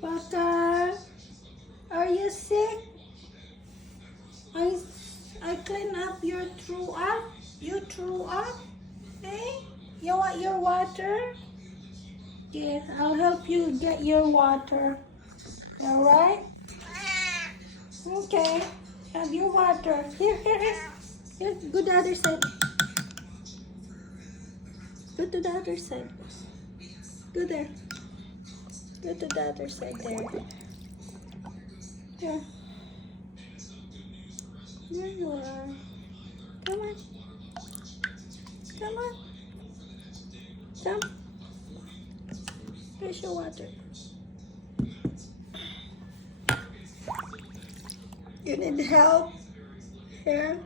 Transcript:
Paka, are you sick? I clean up your throw up. You threw up? Hey, you want your water? Here, I'll help you get your water. Alright? Okay. Have your water. Here, go to the other side. Go to the other side. Go there. Go to the other side there. Here. There you are. Come on. Come on. Come. Here's your water. You need help? Here.